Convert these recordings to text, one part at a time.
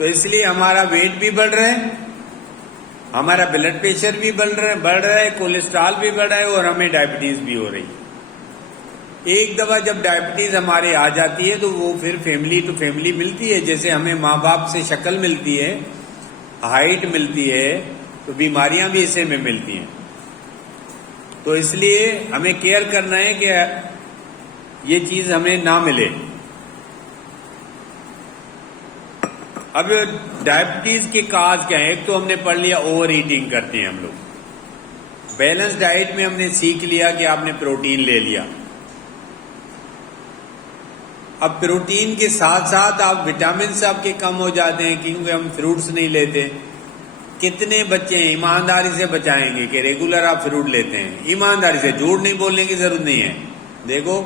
تو اس لیے ہمارا ویٹ بھی بڑھ رہا ہے، ہمارا بلڈ پریشر بھی بڑھ رہا ہے، کولیسٹرول بھی بڑھ رہا ہے، اور ہمیں ڈائبٹیز بھی ہو رہی ہے۔ ایک دفعہ جب ڈائبٹیز ہمارے آ جاتی ہے تو وہ پھر فیملی ٹو فیملی ملتی ہے، جیسے ہمیں ماں باپ سے شکل ملتی ہے، ہائٹ ملتی ہے، تو بیماریاں بھی اسے میں ملتی ہیں۔ تو اس لیے ہمیں کیئر کرنا ہے کہ یہ چیز ہمیں نہ ملے۔ اب ڈائبٹیز کے کاز کیا ہیں؟ ایک تو ہم نے پڑھ لیا اوور ایٹنگ کرتے ہیں ہم لوگ۔ بیلنس ڈائٹ میں ہم نے سیکھ لیا کہ آپ نے پروٹین لے لیا، اب پروٹین کے ساتھ ساتھ آپ وٹامنس آپ کے کم ہو جاتے ہیں کیونکہ ہم فروٹس نہیں لیتے۔ کتنے بچے ہیں ایمانداری سے بچائیں گے کہ ریگولر آپ فروٹ لیتے ہیں؟ ایمانداری سے، جھوٹ نہیں بولنے کی ضرورت نہیں ہے۔ دیکھو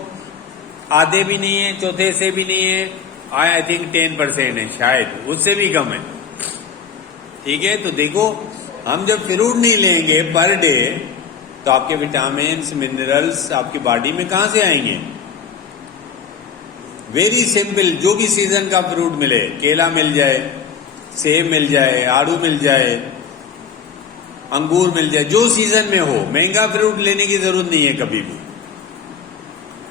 آدھے بھی نہیں ہیں، چوتھے سے بھی نہیں ہے، آئی تھنک 10% ہے، شاید اس سے بھی کم ہے۔ ٹھیک ہے، تو دیکھو ہم جب فروٹ نہیں لیں گے پر ڈے تو آپ کے وٹامنس منرلز آپ کی باڈی میں کہاں سے آئیں گے؟ ویری سمپل، جو بھی سیزن کا فروٹ ملے، کیلا مل جائے، سیب مل جائے، آڑو مل جائے، انگور مل جائے، جو سیزن میں ہو، مہنگا فروٹ لینے کی ضرورت نہیں ہے کبھی بھی۔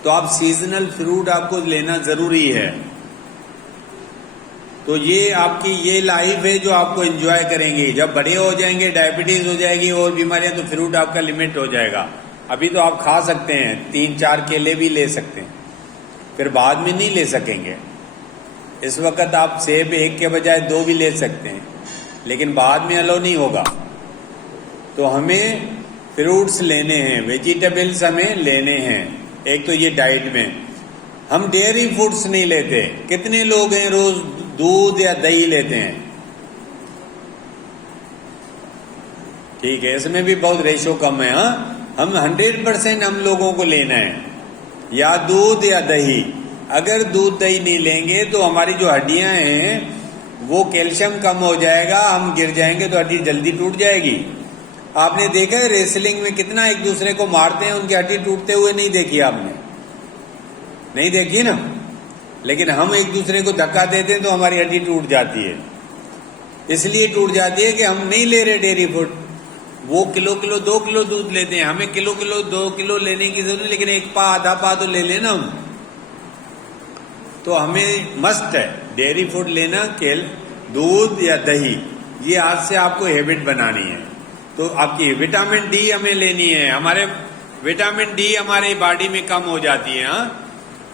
تو آپ سیزنل فروٹ آپ کو لینا ضروری ہے۔ تو یہ آپ کی یہ لائف ہے جو آپ کو انجوائے کریں گے۔ جب بڑے ہو جائیں گے، ڈائبٹیز ہو جائے گی اور بیماریاں، تو فروٹ آپ کا لمٹ ہو جائے گا۔ ابھی تو آپ کھا سکتے ہیں، 3-4 کیلے بھی لے سکتے ہیں، پھر بعد میں نہیں لے سکیں گے۔ اس وقت آپ سیب 1 کے بجائے 2 بھی لے سکتے ہیں، لیکن بعد میں الاؤ نہیں ہوگا۔ تو ہمیں فروٹس لینے ہیں، ویجیٹیبلز ہمیں لینے ہیں۔ ایک تو یہ ڈائٹ میں ہم ڈیری فوڈس نہیں لیتے۔ کتنے لوگ ہیں روز دودھ یا دہی لیتے ہیں؟ ٹھیک ہے، اس میں بھی بہت ریشو کم ہے۔ ہاں، ہم 100% ہم لوگوں کو لینا ہے یا دودھ یا دہی۔ اگر دودھ دہی نہیں لیں گے تو ہماری جو ہڈیاں ہیں وہ کیلشیم کم ہو جائے گا، ہم گر جائیں گے تو ہڈی جلدی ٹوٹ جائے گی۔ آپ نے دیکھا ہے ریسلنگ میں کتنا ایک دوسرے کو مارتے ہیں، ان کی ہڈی ٹوٹتے ہوئے نہیں دیکھی؟ آپ نے نہیں دیکھی نا؟ لیکن ہم ایک دوسرے کو دھکا دیتے ہیں تو ہماری ہڈی ٹوٹ جاتی ہے۔ اس لیے ٹوٹ جاتی ہے کہ ہم نہیں لے رہے ڈیری فوڈ۔ وہ کلو 2 کلو دودھ لیتے ہیں، ہمیں کلو 2 کلو لینے کی ضرورت، لیکن 1 پا آدھا پا تو لے لینا ہم۔ تو ہمیں مسٹ ہے ڈیری فوڈ لینا، دودھ یا دہی، یہ آج سے آپ کو ہیبٹ بنانی ہے۔ تو آپ کی وٹامن ڈی ہمیں لینی ہے۔ ہمارے وٹامن ڈی ہماری باڈی میں کم ہو جاتی ہے، ہاں،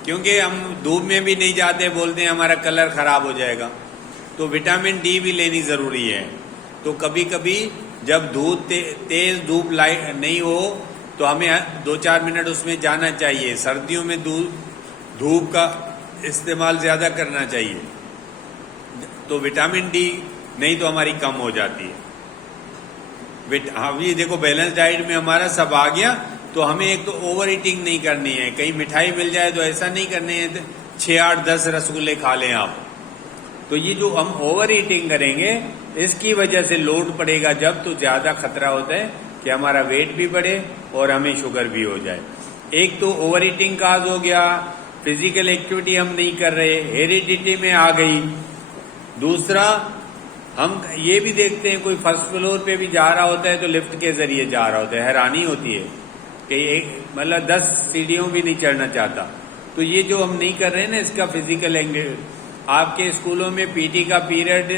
کیونکہ ہم دھوپ میں بھی نہیں جاتے، بولتے ہیں ہمارا کلر خراب ہو جائے گا۔ تو وٹامن ڈی بھی لینی ضروری ہے۔ تو کبھی کبھی جب تیز دھوپ نہیں ہو تو ہمیں 2-4 منٹ اس میں جانا چاہیے۔ سردیوں میں دھوپ کا استعمال زیادہ کرنا چاہیے، تو وٹامن ڈی نہیں تو ہماری کم ہو جاتی ہے۔ یہ دیکھو بیلنس ڈائٹ میں ہمارا سب آ گیا۔ تو ہمیں ایک تو اوور ایٹنگ نہیں کرنی ہے، کہیں مٹھائی مل جائے تو ایسا نہیں کرنے ہے 6-8-10 رسگلے کھا لیں آپ۔ تو یہ جو ہم اوور ایٹنگ کریں گے اس کی وجہ سے لوڈ پڑے گا جب، تو زیادہ خطرہ ہوتا ہے کہ ہمارا ویٹ بھی بڑھے اور ہمیں شوگر بھی ہو جائے۔ ایک تو اوور ایٹنگ کاز ہو گیا، فزیکل ایکٹیویٹی ہم نہیں کر رہے، ہیریڈیٹی میں آ گئی۔ دوسرا ہم یہ بھی دیکھتے ہیں کوئی فرسٹ فلور پہ بھی جا رہا ہوتا ہے تو لفٹ کے ذریعے جا رہا ہوتا ہے، حیرانی ہوتی ہے کہ مطلب 10 سیڑھیوں بھی نہیں چڑھنا چاہتا۔ تو یہ جو ہم نہیں کر رہے ہیں نا، اس کا فزیکل آپ کے اسکولوں میں پی ٹی کا پیریڈ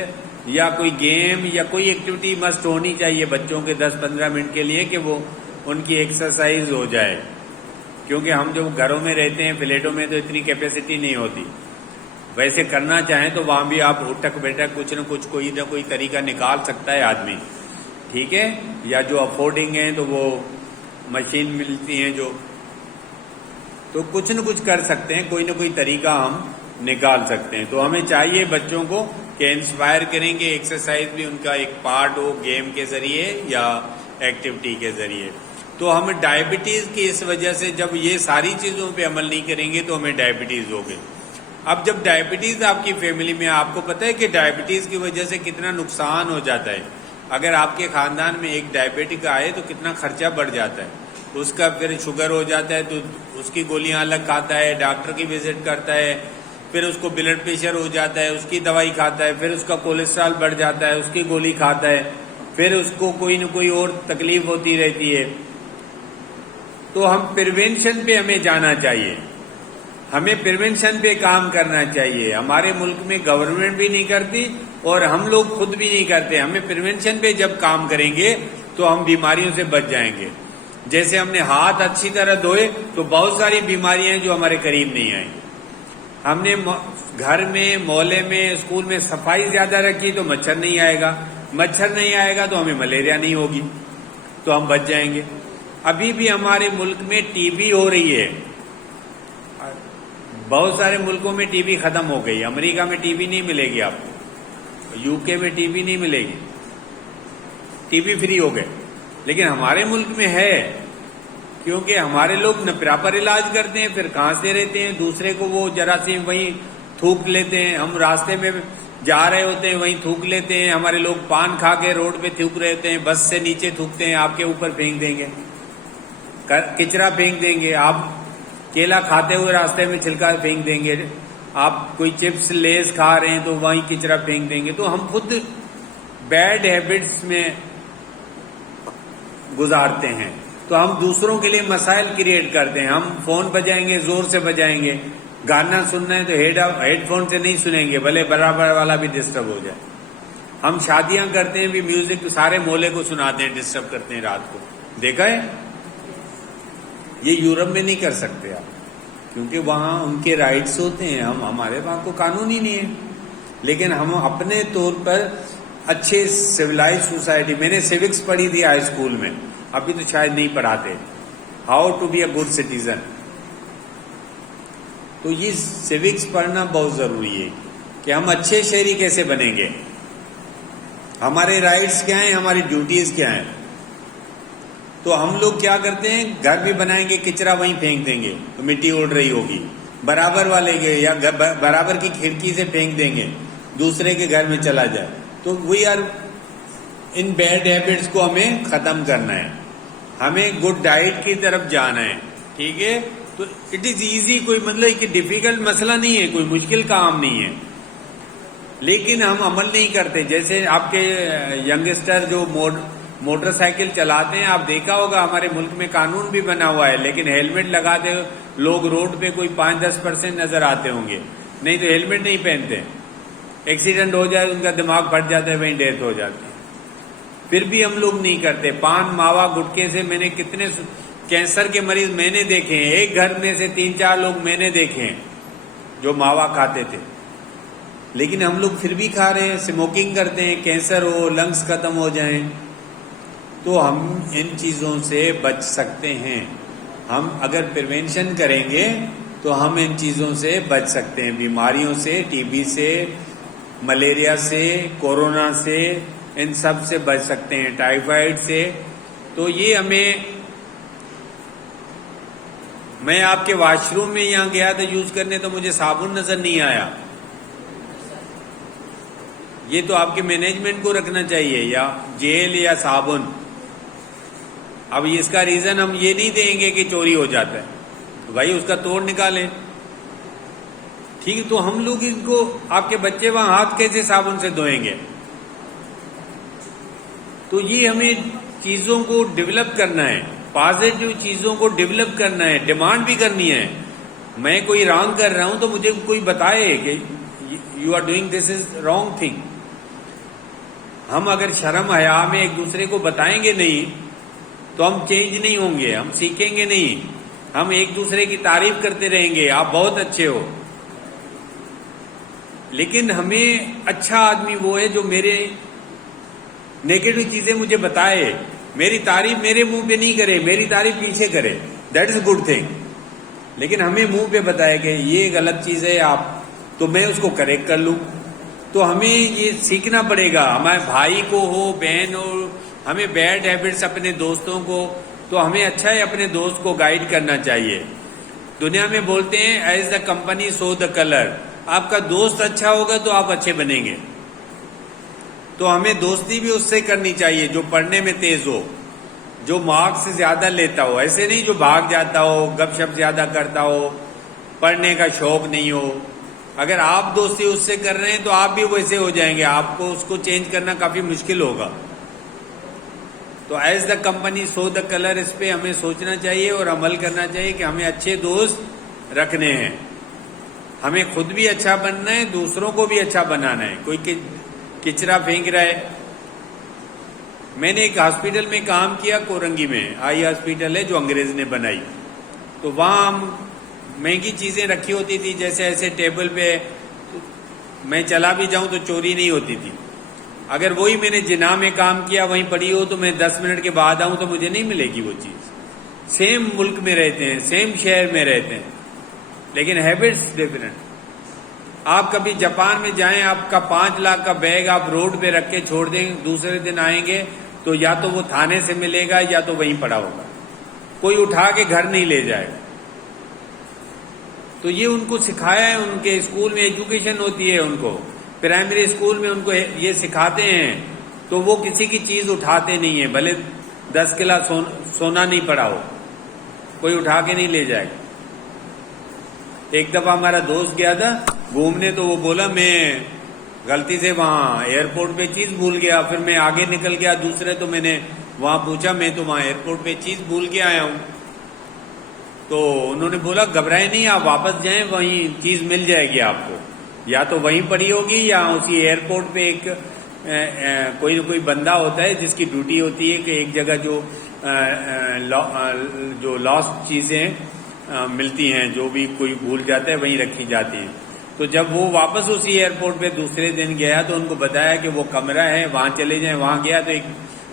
یا کوئی گیم یا کوئی ایکٹیویٹی مسٹ ہونی چاہیے بچوں کے 10-15 منٹ کے لیے، کہ وہ ان کی ایکسرسائز ہو جائے۔ کیونکہ ہم جو گھروں میں رہتے ہیں فلیٹوں میں تو اتنی کیپیسٹی نہیں ہوتی۔ ویسے کرنا چاہیں تو وہاں بھی آپ اٹھک بیٹھک کچھ نہ کچھ کوئی نہ کوئی طریقہ نکال سکتا ہے آدمی، ٹھیک ہے، یا جو افورڈنگ ہیں تو وہ مشین ملتی ہیں جو، تو کچھ نہ کچھ کر سکتے ہیں، کوئی نہ کوئی طریقہ ہم نکال سکتے ہیں۔ تو ہمیں چاہیے بچوں کو کہ انسپائر کریں گے، ایکسرسائز بھی ان کا ایک پارٹ ہو گیم کے ذریعے یا ایکٹیویٹی کے ذریعے۔ تو ہم ڈائبٹیز کی اس وجہ سے جب یہ ساری چیزوں پہ عمل نہیں کریں گے تو ہمیں ڈائبٹیز ہوگی۔ اب جب ڈائبٹیز آپ کی فیملی میں، آپ کو پتہ ہے کہ ڈائبٹیز کی وجہ سے کتنا نقصان ہو جاتا ہے۔ اگر آپ کے خاندان میں ایک ڈائبٹک آئے تو کتنا خرچہ بڑھ جاتا ہے، اس کا پھر شوگر ہو جاتا ہے تو اس کی گولیاں الگ کھاتا ہے، ڈاکٹر کی وزٹ کرتا ہے، پھر اس کو بلڈ پریشر ہو جاتا ہے، اس کی دوائی کھاتا ہے، پھر اس کا کولیسٹرول بڑھ جاتا ہے، اس کی گولی کھاتا ہے، پھر اس کو کوئی نہ کوئی اور تکلیف ہوتی رہتی ہے. تو ہم پریونشن پہ ہمیں جانا چاہیے، ہمیں پریونشن پہ کام کرنا چاہیے. ہمارے ملک میں گورنمنٹ بھی نہیں کرتی اور ہم لوگ خود بھی نہیں کرتے. ہمیں پریونشن پہ جب کام کریں گے تو ہم بیماریوں سے بچ جائیں گے. جیسے ہم نے ہاتھ اچھی طرح دھوئے تو بہت ساری بیماریاں ہیں جو ہمارے قریب نہیں آئیں. ہم نے گھر میں، محلے میں، اسکول میں صفائی زیادہ رکھی تو مچھر نہیں آئے گا، مچھر نہیں آئے گا تو ہمیں ملیریا نہیں ہوگی، تو ہم بچ جائیں گے. ابھی بھی ہمارے ملک میں ٹی بی ہو رہی ہے، بہت سارے ملکوں میں ٹی بی ختم ہو گئی. امریکہ میں ٹی بی نہیں ملے گی آپ کو، یو کے میں ٹی بی نہیں ملے گی، ٹی بی فری ہو گئے. لیکن ہمارے ملک میں ہے، کیونکہ ہمارے لوگ نہ پراپر علاج کرتے ہیں، پھر کھانستے رہتے ہیں، دوسرے کو وہ جراثیم وہیں تھوک لیتے ہیں. ہم راستے میں جا رہے ہوتے ہیں وہیں تھوک لیتے ہیں. ہمارے لوگ پان کھا کے روڈ پہ تھوک رہتے ہیں، بس سے نیچے تھوکتے ہیں، آپ کے اوپر پھینک دیں گے، کچرا پھینک دیں گے. آپ کیلا کھاتے ہوئے راستے میں چھلکا پھینک دیں گے، آپ کوئی چپس لیز کھا رہے ہیں تو وہیں کچرا پھینک دیں گے. تو ہم خود بیڈ ہیبٹس میں گزارتے ہیں، تو ہم دوسروں کے لیے مسائل کریٹ کرتے ہیں. ہم فون بجائیں گے، زور سے بجائیں گے. گانا سننا ہے تو ہیڈ فون سے نہیں سنیں گے، بھلے برابر والا بھی ڈسٹرب ہو جائے. ہم شادیاں کرتے ہیں بھی میوزک سارے محلے کو سناتے ہیں، ڈسٹرب کرتے ہیں رات کو. دیکھا ہے؟ یہ یورپ میں نہیں کر سکتے آپ، کیونکہ وہاں ان کے رائٹس ہوتے ہیں. ہمارے وہاں کو قانون ہی نہیں ہے. لیکن ہم اپنے طور پر اچھے سویلائز سوسائٹی، میں نے سیوکس پڑھی تھی ہائی اسکول میں، ابھی تو شاید نہیں پڑھاتے، how to be a good citizen. تو یہ سیوکس پڑھنا بہت ضروری ہے کہ ہم اچھے شہری کیسے بنیں گے، ہمارے رائٹس کیا ہیں، ہماری ڈیوٹیز کیا ہیں. تو ہم لوگ کیا کرتے ہیں، گھر بھی بنائیں گے، کچرا وہیں پھینک دیں گے تو مٹی اڑ رہی ہوگی. برابر والے کے یا برابر کی کھڑکی سے پھینک دیں گے، دوسرے کے گھر میں چلا جائے. تو we are in bad habits کو ہمیں ختم کرنا ہے، ہمیں گڈ ڈائٹ کی طرف جانا ہے. ٹھیک ہے؟ تو اٹ از ایزی، کوئی مطلب کہ ڈیفیکلٹ مسئلہ نہیں ہے، کوئی مشکل کام نہیں ہے. لیکن ہم عمل نہیں کرتے. جیسے آپ کے ینگسٹر جو موٹر سائیکل چلاتے ہیں، آپ دیکھا ہوگا ہمارے ملک میں قانون بھی بنا ہوا ہے، لیکن ہیلمٹ لگاتے لوگ روڈ پہ کوئی 5-10% نظر آتے ہوں گے، نہیں تو ہیلمٹ نہیں پہنتے. ایکسیڈنٹ ہو جائے، ان کا دماغ پھٹ جاتا ہے، وہیں ڈیتھ ہو جاتی ہے. پھر بھی ہم لوگ نہیں کرتے. پان، ماوا، گٹکے سے میں نے کتنے کینسر کے مریض میں نے دیکھے ہیں. ایک گھر میں سے 3-4 لوگ میں نے دیکھے ہیں جو ماوا کھاتے تھے. لیکن ہم لوگ پھر بھی کھا رہے ہیں، اسموکنگ کرتے ہیں، کینسر ہو، لنگس ختم ہو جائیں. تو ہم ان چیزوں سے بچ سکتے ہیں. ہم اگر پریونشن کریں گے تو ہم ان چیزوں سے بچ سکتے ہیں، بیماریوں سے، ٹی بی سے، ملیریا سے، کورونا سے، ان سب سے بچ سکتے ہیں، ٹائیفائڈ سے. تو یہ میں آپ کے واش روم میں یہاں گیا تھا یوز کرنے تو مجھے صابن نظر نہیں آیا. یہ تو آپ کے مینجمنٹ کو رکھنا چاہیے، یا جیل یا صابن. اب اس کا ریزن ہم یہ نہیں دیں گے کہ چوری ہو جاتا ہے، تو بھائی اس کا توڑ نکالیں. ٹھیک ہے؟ تو ہم لوگ ان کو، آپ کے بچے وہاں ہاتھ کیسے صابن سے دھوئیں گے؟ تو یہ ہمیں چیزوں کو ڈیولپ کرنا ہے، پازیٹیو چیزوں کو ڈیولپ کرنا ہے، ڈیمانڈ بھی کرنی ہے. میں کوئی رانگ کر رہا ہوں تو مجھے کوئی بتائے کہ you are doing this is wrong thing. ہم اگر شرم حیا میں ایک دوسرے کو بتائیں گے نہیں تو ہم چینج نہیں ہوں گے، ہم سیکھیں گے نہیں. ہم ایک دوسرے کی تعریف کرتے رہیں گے، آپ بہت اچھے ہو. لیکن ہمیں اچھا آدمی وہ ہے جو میرے نیگیٹو چیزیں مجھے بتائے، میری تعریف میرے منہ پہ نہیں کرے، میری تعریف پیچھے کرے. That is a good thing. لیکن ہمیں منہ پہ بتائے کہ یہ غلط چیز ہے آپ، تو میں اس کو کریکٹ کر لوں. تو ہمیں یہ سیکھنا پڑے گا، ہمارے بھائی کو ہو، بہن ہو. ہمیں بیڈ ہیبٹس اپنے دوستوں کو، تو ہمیں اچھا ہے اپنے دوست کو گائیڈ کرنا چاہیے. دنیا میں بولتے ہیں as the company so the colour. آپ کا دوست اچھا ہوگا تو آپ اچھے بنیں گے. تو ہمیں دوستی بھی اس سے کرنی چاہیے جو پڑھنے میں تیز ہو، جو مارکس زیادہ لیتا ہو. ایسے نہیں جو بھاگ جاتا ہو، گپ شپ زیادہ کرتا ہو، پڑھنے کا شوق نہیں ہو. اگر آپ دوستی اس سے کر رہے ہیں تو آپ بھی ویسے ہو جائیں گے, آپ کو اس کو چینج کرنا کافی مشکل ہوگا. تو as the company so the colour, اس پہ ہمیں سوچنا چاہیے اور عمل کرنا چاہیے کہ ہمیں اچھے دوست رکھنے ہیں, ہمیں خود بھی اچھا بننا ہے, دوسروں کو بھی اچھا بنانا ہے. کوئی کچرا پھینک رہا ہے. میں نے ایک ہاسپٹل میں کام کیا کورنگی میں, آئی ہاسپٹل ہے جو انگریز نے بنائی. تو وہاں ہم مہنگی چیزیں رکھی ہوتی تھی, جیسے ایسے ٹیبل پہ میں چلا بھی جاؤں تو چوری نہیں ہوتی تھی. اگر وہی میں نے جناح میں کام کیا وہیں پڑی ہو تو میں 10 منٹ کے بعد آؤں تو مجھے نہیں ملے گی وہ چیز. سیم ملک میں رہتے ہیں, سیم شہر میں رہتے ہیں, لیکن ہیبٹس ڈفرینٹ. آپ کبھی جاپان میں جائیں, آپ کا 5 لاکھ کا بیگ آپ روڈ پہ رکھ کے چھوڑ دیں, دوسرے دن آئیں گے تو یا تو وہ تھانے سے ملے گا یا تو وہیں پڑا ہوگا, کوئی اٹھا کے گھر نہیں لے جائے گا. تو یہ ان کو سکھایا ہے, ان کے اسکول میں ایجوکیشن ہوتی ہے, ان کو پرائمری اسکول میں ان کو یہ سکھاتے ہیں. تو وہ کسی کی چیز اٹھاتے نہیں ہیں, بھلے 10 کلا سونا نہیں پڑا ہو, کوئی اٹھا کے نہیں لے جائے گا. ایک دفعہ ہمارا دوست گیا تھا گھومنے, تو وہ بولا میں غلطی سے وہاں ایئرپورٹ پہ چیز بھول گیا. پھر میں آگے نکل گیا دوسرے, تو میں نے وہاں پوچھا میں تو وہاں ایئرپورٹ پہ چیز بھول کے آیا ہوں. تو انہوں نے بولا گھبرائے نہیں, آپ واپس جائیں, وہیں چیز مل جائے گی آپ کو, یا تو وہیں پڑی ہوگی یا اسی ایئرپورٹ پہ ایک کوئی نہ کوئی بندہ ہوتا ہے جس کی ڈیوٹی ہوتی ہے کہ ایک جگہ جو لاسٹ چیزیں ملتی ہیں, جو بھی کوئی بھول جاتا ہے وہیں رکھی جاتی ہیں. تو جب وہ واپس اسی ایئرپورٹ پہ دوسرے دن گیا تو ان کو بتایا کہ وہ کمرہ ہے, وہاں چلے جائیں. وہاں گیا تو ایک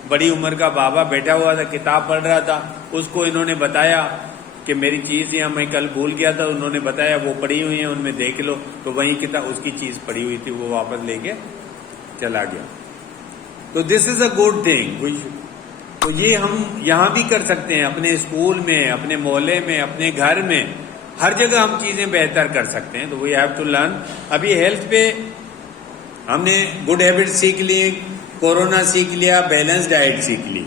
بڑی عمر کا بابا بیٹھا ہوا تھا, کتاب پڑھ رہا تھا. اس کو انہوں نے بتایا کہ میری چیز یہاں میں کل بھول گیا تھا. انہوں نے بتایا وہ پڑی ہوئی ہیں, ان میں دیکھ لو. تو وہیں کتاب اس کی چیز پڑی ہوئی تھی, وہ واپس لے کے چلا گیا. تو دس از اے گڈ تھنگ. تو یہ ہم یہاں بھی کر سکتے ہیں, اپنے اسکول میں, اپنے محلے میں, اپنے گھر میں, ہر جگہ ہم چیزیں بہتر کر سکتے ہیں. تو وی ہیو ٹو لرن. ابھی ہیلتھ پہ ہم نے گڈ ہیبٹ سیکھ لی, کورونا سیکھ لیا, بیلنس ڈائٹ سیکھ لی,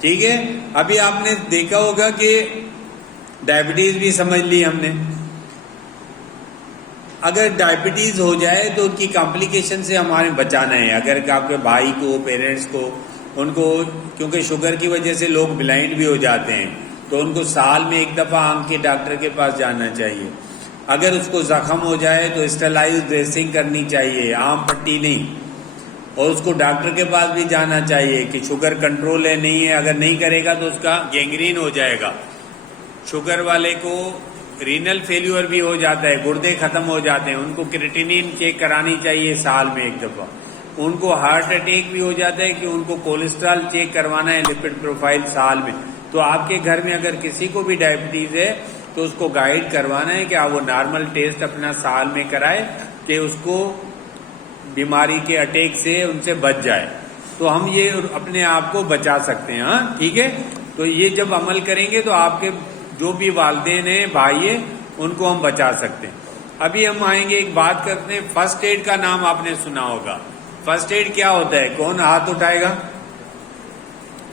ٹھیک ہے. ابھی آپ نے دیکھا ہوگا کہ ڈائبٹیز بھی سمجھ لی ہم نے. اگر ڈائبٹیز ہو جائے تو ان کی کمپلیکیشن سے ہمارے بچانا ہے. اگر آپ کے بھائی کو, پیرنٹس کو, ان کو, کیونکہ شوگر کی وجہ سے لوگ بلائنڈ بھی ہو جاتے ہیں, تو ان کو سال میں ایک دفعہ آنکھ کے ڈاکٹر کے پاس جانا چاہیے. اگر اس کو زخم ہو جائے تو اسٹرلائز ڈریسنگ کرنی چاہیے, عام پٹی نہیں. اور اس کو ڈاکٹر کے پاس بھی جانا چاہیے کہ شوگر کنٹرول ہے نہیں ہے. اگر نہیں کرے گا تو اس کا گینگرین ہو جائے گا. شوگر والے کو رینل فیلیور بھی ہو جاتا ہے, گردے ختم ہو جاتے ہیں, ان کو کریٹینین چیک کرانی چاہیے سال میں ایک دفعہ. ان کو ہارٹ اٹیک بھی ہو جاتا ہے کہ ان کو کولیسٹرول چیک کروانا ہے, لپڈ پروفائل سال میں. تو آپ کے گھر میں اگر کسی کو بھی ڈائبٹیز ہے تو اس کو گائیڈ کروانا ہے کہ آپ وہ نارمل ٹیسٹ اپنا سال میں کرائے کہ اس کو بیماری کے اٹیک سے ان سے بچ جائے. تو ہم یہ اپنے آپ کو بچا سکتے ہیں. ہاں ٹھیک ہے. تو یہ جب عمل کریں گے تو آپ کے جو بھی والدین ہیں, بھائی ہیں, ان کو ہم بچا سکتے ہیں. ابھی ہم آئیں گے, ایک بات کرتے ہیں. فرسٹ ایڈ کا نام آپ نے سنا ہوگا. فرسٹ ایڈ کیا ہوتا ہے؟ کون ہاتھ اٹھائے گا؟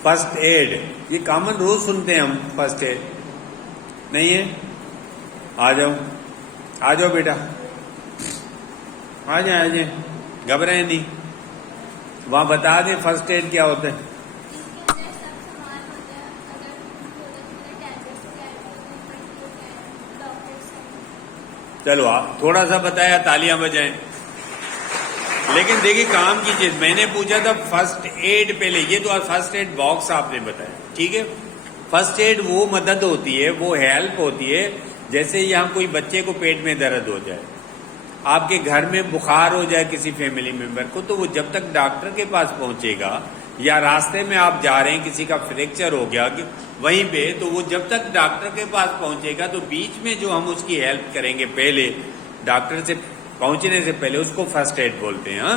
فرسٹ ایڈ, یہ کامن روز سنتے ہیں ہم. فرسٹ ایڈ نہیں ہے؟ آ جاؤ, آ جاؤ بیٹا, آ جائیں, آ جائیں, گھبرائیں نہیں. وہاں بتا دیں فرسٹ ایڈ کیا ہوتا ہے. چلو آپ تھوڑا سا بتایا, تالیاں بجائیں. لیکن دیکھیے کام کی چیز. میں نے پوچھا تھا فرسٹ ایڈ پہلے, یہ تو فرسٹ ایڈ باکس آپ نے بتایا, ٹھیک ہے. فرسٹ ایڈ وہ مدد ہوتی ہے, وہ ہیلپ ہوتی ہے. جیسے یہاں کوئی بچے کو پیٹ میں درد ہو جائے, آپ کے گھر میں بخار ہو جائے کسی فیملی ممبر کو, تو وہ جب تک ڈاکٹر کے پاس پہنچے گا, یا راستے میں آپ جا رہے ہیں کسی کا فریکچر ہو گیا وہیں پہ, تو وہ جب تک ڈاکٹر کے پاس پہنچے گا, تو بیچ میں جو ہم اس کی ہیلپ کریں گے پہلے ڈاکٹر سے پہنچنے سے پہلے, اس کو فرسٹ ایڈ بولتے ہیں.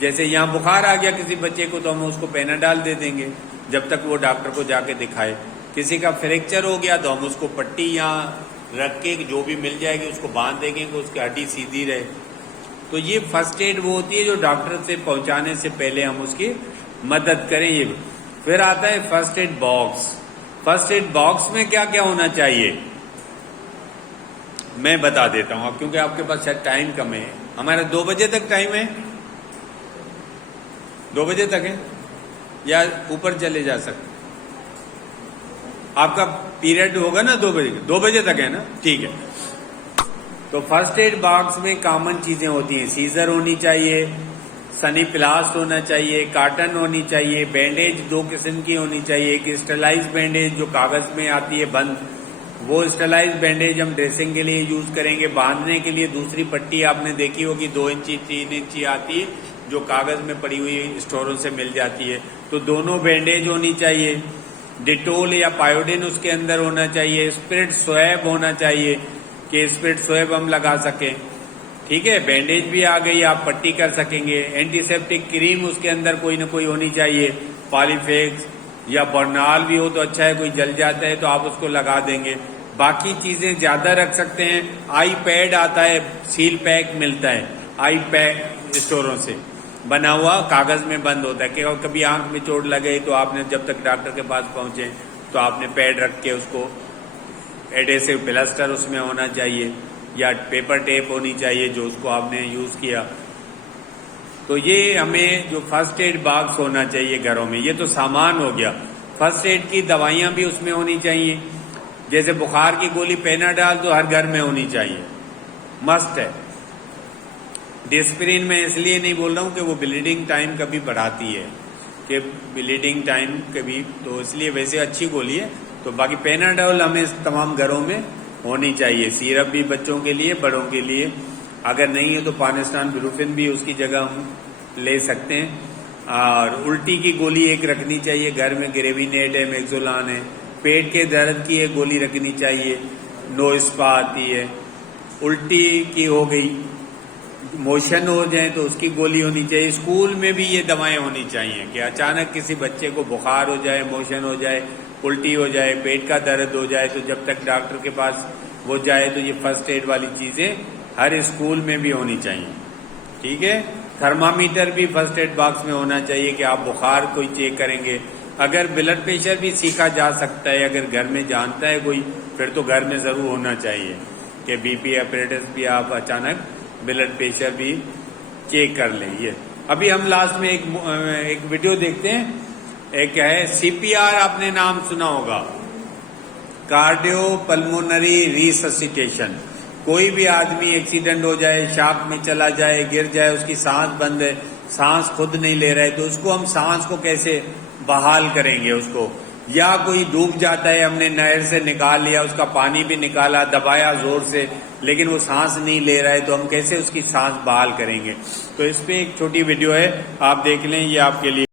جیسے یہاں بخار آ گیا کسی بچے کو تو ہم اس کو پیناڈال دے دیں گے جب تک وہ ڈاکٹر کو جا کے دکھائے. کسی کا فریکچر ہو گیا تو ہم اس کو پٹی یہاں رکھ کے جو بھی مل جائے گی اس کو باندھ دیں گے کہ اس کی ہڈی سیدھی رہے. تو یہ فرسٹ ایڈ وہ ہوتی ہے جو ڈاکٹر سے پہنچانے سے پہلے ہم اس کی مدد کریں. یہ پھر آتا ہے first aid box. First aid box میں کیا کیا ہونا چاہیے؟ میں بتا دیتا ہوں اب، کیونکہ آپ کے پاس شاید ٹائم کم ہے. ہمارا 2 بجے تک ٹائم ہے، 2 بجے تک ہے یا اوپر چلے جا سکتے؟ آپ کا پیریڈ ہوگا نا 2 بجے، 2 بجے تک ہے نا، ٹھیک ہے. تو فرسٹ ایڈ باکس میں کامن چیزیں ہوتی ہیں، سیزر ہونی چاہیے، سنی پلاسٹ ہونا چاہیے، کاٹن ہونی چاہیے، بینڈیج 2 قسم کی ہونی چاہیے. ایک اسٹرلائز بینڈیج جو کاغذ میں آتی ہے بند، وہ اسٹرلائز بینڈیج ہم ڈریسنگ کے لیے یوز کریں گے. باندھنے کے لیے دوسری پٹی آپ نے دیکھی ہوگی 2 انچی 3 انچی آتی ہے جو کاغذ میں پڑی ہوئی اسٹوروں سے مل جاتی ہے. تو دونوں بینڈیج ہونی چاہیے. ڈیٹول یا پائیوڈین اس کے اندر ہونا چاہیے. اسپرٹ سویب ہونا چاہیے کہ اسپرٹ سویب ہم لگا سکیں. ٹھیک ہے، بینڈیج بھی آ گئی، آپ پٹی کر سکیں گے. اینٹی سیپٹک کریم اس کے اندر کوئی نہ کوئی ہونی چاہیے، پالیفیکس یا برنال بھی ہو تو اچھا ہے، کوئی جل جاتا ہے تو آپ اس کو لگا دیں گے. باقی چیزیں زیادہ رکھ سکتے ہیں. آئی پیڈ آتا ہے، سیل پیک ملتا ہے آئی پیک اسٹوروں سے بنا ہوا، کاغذ میں بند ہوتا ہے کہ کبھی آنکھ میں چوٹ لگے تو آپ نے جب تک ڈاکٹر کے پاس پہنچے تو آپ نے پیڈ رکھ کے اس کو، ایڈیسو پلاسٹر اس میں ہونا چاہیے یا پیپر ٹیپ ہونی چاہیے جو اس کو آپ نے یوز کیا. تو یہ ہمیں جو فرسٹ ایڈ باکس ہونا چاہیے گھروں میں، یہ تو سامان ہو گیا. فرسٹ ایڈ کی دوائیاں بھی اس میں ہونی چاہیے، جیسے بخار کی گولی پیناڈال تو ہر گھر میں ہونی چاہیے، مست ہے. ڈسپرین میں اس لیے نہیں بول رہا ہوں کہ وہ بلیڈنگ ٹائم کبھی بڑھاتی ہے، کہ بلیڈنگ ٹائم کبھی، تو اس لیے ویسے اچھی گولی ہے. تو باقی پیناڈول ہمیں تمام گھروں میں ہونی چاہیے. سیرپ بھی بچوں کے لیے، بڑوں کے لیے. اگر نہیں ہے تو پانسٹان بروفن بھی اس کی جگہ ہم لے سکتے ہیں. اور الٹی کی گولی ایک رکھنی چاہیے گھر میں، گریوینیٹ ہے، میگزولان ہے. پیٹ کے درد کی ایک گولی رکھنی چاہیے، نو اسپا آتی ہے. الٹی کی ہو گئی، موشن ہو جائے تو اس کی گولی ہونی چاہیے. اسکول میں بھی یہ دوائیں ہونی چاہیے کہ اچانک کسی بچے کو بخار ہو جائے، موشن ہو جائے، الٹی ہو جائے، پیٹ کا درد ہو جائے تو جب تک ڈاکٹر کے پاس وہ جائے تو یہ فرسٹ ایڈ والی چیزیں ہر اسکول میں بھی ہونی چاہیے. ٹھیک ہے. تھرمامیٹر بھی فرسٹ ایڈ باکس میں ہونا چاہیے کہ آپ بخار کوئی چیک کریں گے. اگر بلڈ پریشر بھی سیکھا جا سکتا ہے، اگر گھر میں جانتا ہے کوئی، پھر تو گھر میں ضرور ہونا چاہیے کہ بی پی اپریٹس بھی آپ اچانک بلڈ پریشر بھی چیک کر لیں. یہ ابھی ہم لاسٹ میں ایک ویڈیو دیکھتے ہیں. ایک ہے سی پی آر، آپ نے نام سنا ہوگا، کارڈیو پلمونری ریسسیٹیشن. کوئی بھی آدمی ایکسیڈنٹ ہو جائے، شاپ میں چلا جائے، گر جائے، اس کی سانس بند ہے، سانس خود نہیں لے رہا ہے، تو اس کو ہم سانس کو کیسے بحال کریں گے اس کو. یا کوئی ڈوب جاتا ہے، ہم نے نہر سے نکال لیا، اس کا پانی بھی نکالا، دبایا زور سے، لیکن وہ سانس نہیں لے رہا ہے، تو ہم کیسے اس کی سانس بحال کریں گے. تو اس پہ ایک چھوٹی ویڈیو ہے، آپ دیکھ لیں، یہ آپ کے لیے